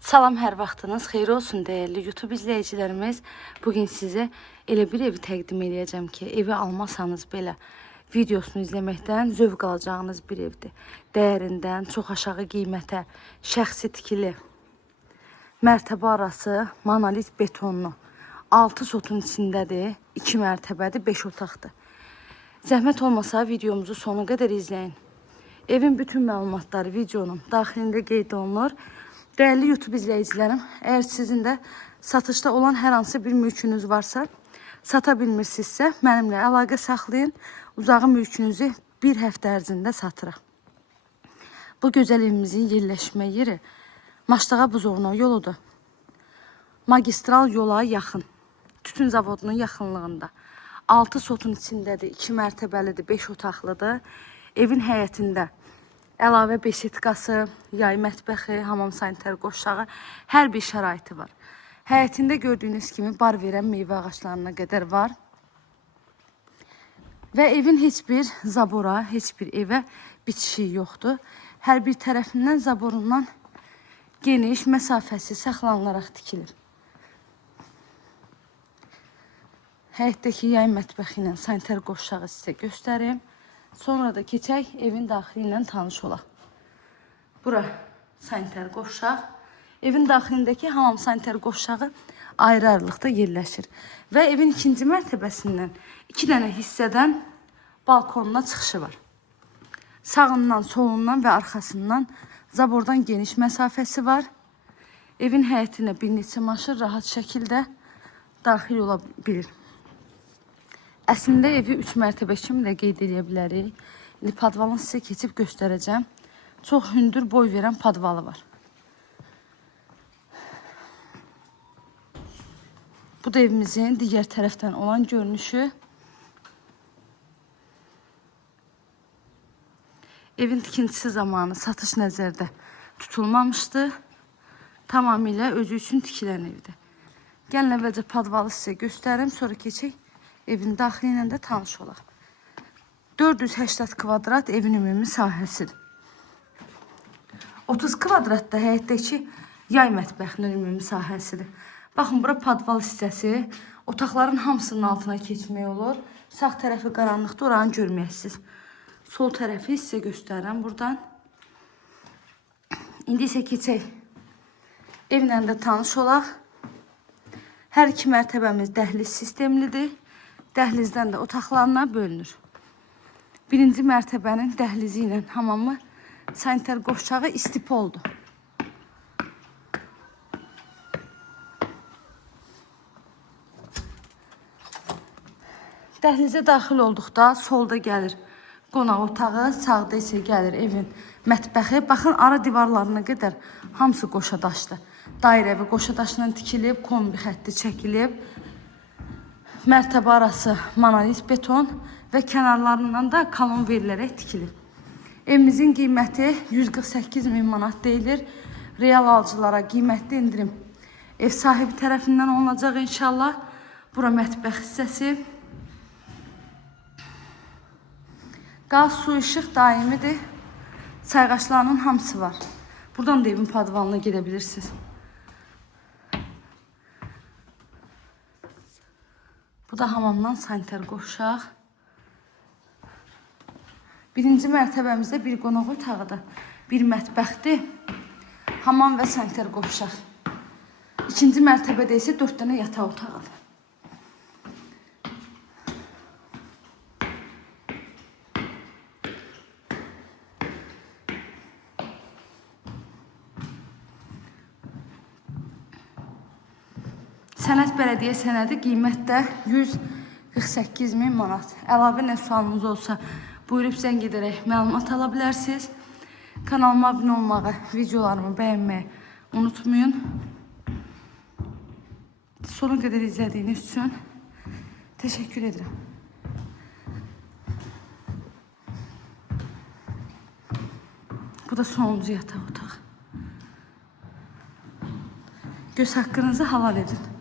Salam, hər vaxtınız xeyir olsun değerli YouTube izleyicilerimiz. Bugün size elə bir evi təqdim edəcəm ki, evi almasanız belə videosunu izleməkdən zövq alacağınız bir evdir. Dəyərindən çox aşağı qiymətə, şəxsi tikili, mərtəbə arası, monolit betonlu, 6 sotun içindədir, 2 mərtəbədir, 5 otaqdır. Zəhmət olmasa videomuzu sona qədər izləyin. Evin bütün məlumatları videonun daxilində qeyd olunur. Değerli YouTube izleyicilerim, eğer sizin de satışta olan hər hansı bir mülkünüz varsa, sata bilmirsinizsə, mənimlə əlaqə saxlayın. Uzağı mülkünüzü bir həftə ərzində satırıq. Bu gözəl evimizin yerləşmə yeri Maştağa Buzovna yoludur. Magistral yola yaxın, tütün zavodunun yaxınlığında. 6 sotun içindədir, 2 mərtəbəlidir, 5 otaqlıdır. Evin həyətində əlavə beşitkası, yay mətbəxi, hamam sanitar qoşağı, hər bir şəraiti var. Həyətində gördüyünüz kimi bar verən meyvə ağaçlarına qədər var. Və evin heç bir zabora, heç bir evə bitişi yoxdur. Hər bir tərəfindən zaborundan geniş məsafəsi saxlanılaraq tikilir. Həyətdəki yay mətbəxi ilə sanitar qoşağı sizə göstərim. Sonra da keçək evin daxili ilə tanış olaq. Bura sanitar qoşaq. Evin daxilindəki hamam sanitar qoşağı ayrı-ayrılıqda yerləşir. Və evin ikinci mərtəbəsindən 2 dənə hissədən balkonuna çıxışı var. Sağından, solundan və arxasından zabordan geniş məsafəsi var. Evin həyətinə bir neçə maşın rahat şəkildə daxil ola bilir. Əslində evi 3 mərtəbə kimi də qeyd edə bilərik. İndi padvalını sizə keçib göstərəcəm. Çox hündür boy verən padvalı var. Bu da evimizin digər tərəfdən olan görünüşü. Evin tikintisi zamanı satış nəzərdə tutulmamışdı. Tamamilə özü üçün tikilən evdir. Gəlin əvvəlcə padvalı sizə göstərim, sonra keçək evin daxili ilə də tanış olaq. 480 kvadrat evin ümumi sahəsidir. 30 kvadratda həyətdəki yay mətbəxinin ümumi sahəsidir. Baxın, bura padval hissəsi. Otaqların hamısının altına keçmək olur. Sağ tərəfi qaranlıqda, oranı görməyəsiniz. Sol tərəfi sizə göstərirəm buradan. İndi isə keçək evlə də tanış olaq. Hər iki mərtəbəmiz dəhliz sistemlidir. Dəhlizdən də otaqlarına bölünür. Birinci mərtəbənin dəhlizi ilə hamamı sanitar qoşağı istipoldur. Dəhlizə daxil olduqda solda gəlir qonaq otağı, sağda isə gəlir evin mətbəxi. Baxın, ara divarlarına qədər hamısı qoşadaşdır. Dairəvi qoşadaşla tikilib, kombi xətti çəkilib. Mərtəbə arası monolit beton və kənarlarından da kalon verilərək tikilir. Evimizin qiyməti 148 min manat deyilir. Real alıcılara qiymətli indirim ev sahibi tərəfindən olunacaq inşallah. Bura mətbəx hissəsi. Qaz, su, işıq daimidir. Sayğaçlarının hamısı var. Buradan da evin padvalına gedə bilirsiniz. Bu da hamamdan sanitar qoşaq. Birinci mərtəbəmizdə bir qonaq otağıdır, bir mətbəxdir, hamam və sanitar qoşaq. İkinci mərtəbədə isə 4 dənə yataq otağıdır. Sənəd bələdiyyə sənədi qiymətdə 148 min manat. Əlavə nə sualınız olsa buyurub zəng edərək məlumat ala bilərsiniz. Kanalıma abunə olmağı, videolarımı bəyənməyi unutmayın. Sona qədər izlədiyiniz üçün təşəkkür edirəm. Bu da sonuncu yataq otaq. Göz haqqınızı halal edin.